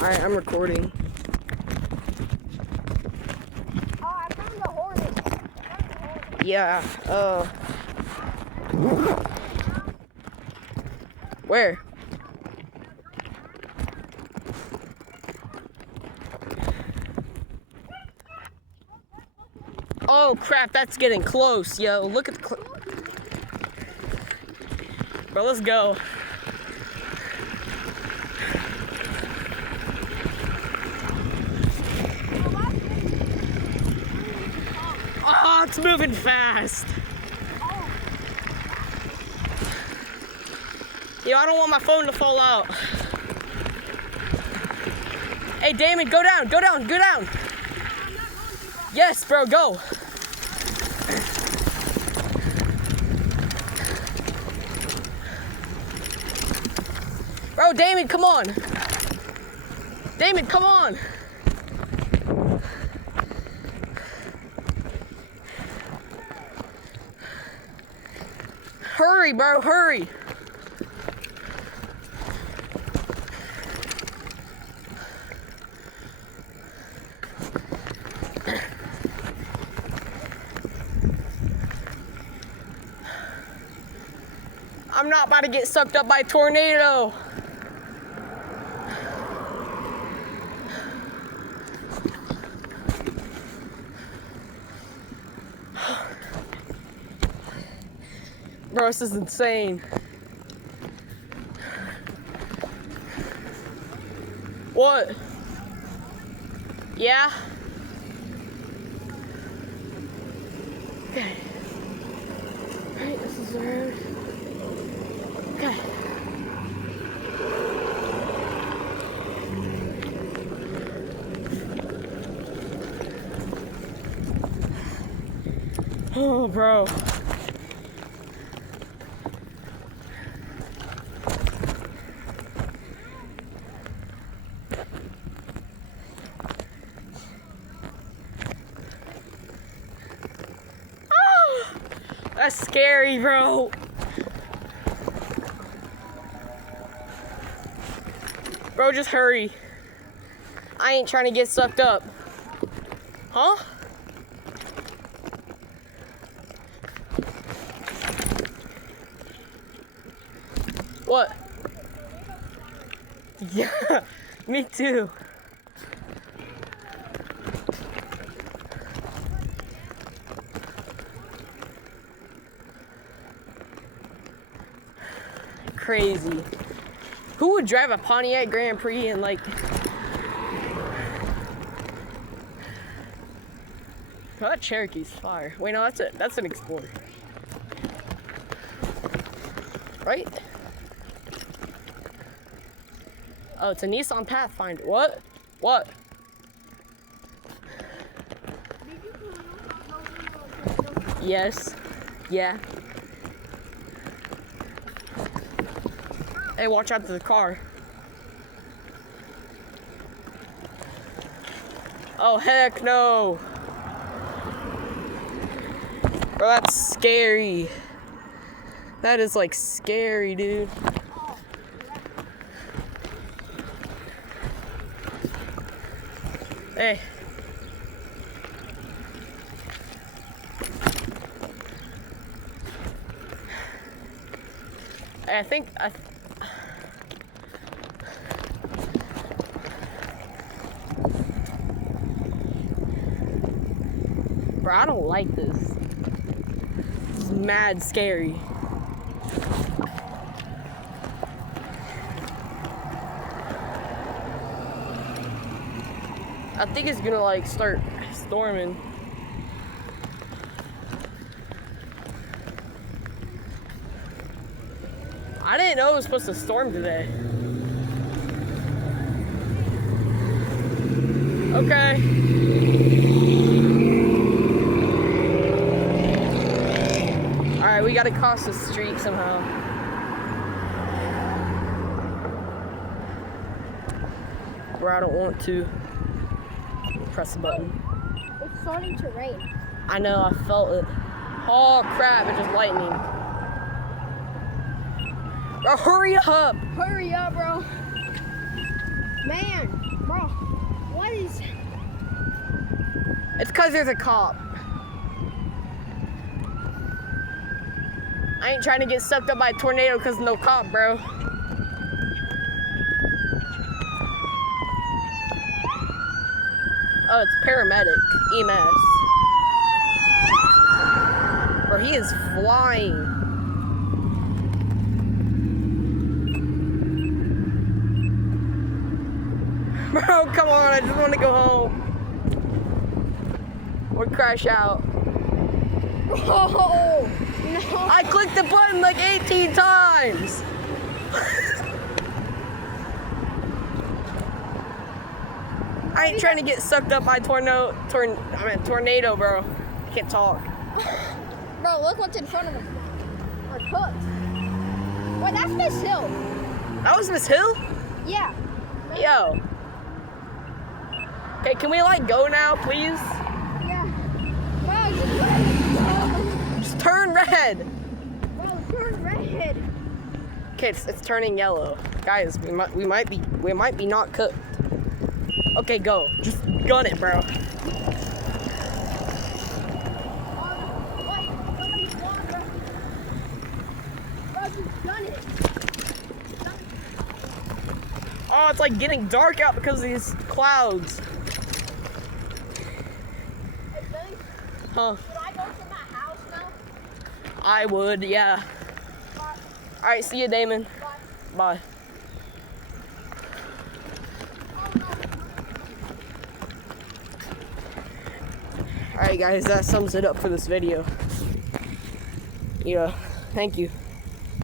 Alright, I'm recording. Oh, I found the hornet. Yeah, where? Oh crap, that's getting close, yo. Look at the bro, let's go. Oh, it's moving fast. Yo, I don't want my phone to fall out. Hey, Damon, go down, go down, go down. Yes, bro, go. Bro, Damon, come on. Damon, come on. Hurry, bro, hurry. I'm not about to get sucked up by a tornado. Bro, this is insane. What? Yeah? Okay. Alright, this is the road. Okay. Oh, bro. That's scary, bro. Bro, just hurry. I ain't trying to get sucked up. Huh? What? Yeah, me too. Crazy. Who would drive a Pontiac Grand Prix and like... Oh, that Cherokee's fire. Wait, no, that's an Explorer. Right? Oh, it's a Nissan Pathfinder. What? What? Yes. Yeah. Hey, watch out to the car. Oh, heck no. Bro, that's scary. That is like scary, dude. Hey. I think bro, I don't like this. This is mad scary. I think it's gonna like start storming. I didn't know it was supposed to storm today. Okay. Alright, we gotta cross the street somehow. Where I don't want to. Press the button. It's starting to rain. I know, I felt it. Oh crap, it's just lightning. Bro, hurry up! Hurry up, bro. Man, bro, what is... It's because there's a cop. I ain't trying to get sucked up by a tornado because no cop, bro. Oh, it's paramedic, EMS. Bro, he is flying. Bro, come on, I just want to go home. Or crash out. Oh, no. I clicked the button like 18 times. I ain't trying to get sucked up by tornado, bro. I can't talk. Bro, look what's in front of us. We're cooked. Wait, that's Miss Hill. That was Miss Hill? Yeah. Yo. Okay, can we like go now, please? Yeah. Bro, Just turn red. bro, turn red. Okay, it's turning yellow. Guys, we might be not cooked. Okay, go. Just gun it, bro. Wait, somebody's gone, bro. Bro, just done it. Oh, it's like getting dark out because of these clouds. Hey, Billy, Huh? should I go to my house now? I would, yeah. Bye. All right, see you, Damon. Bye. Bye. All right, guys, that sums it up for this video. Yeah, thank you.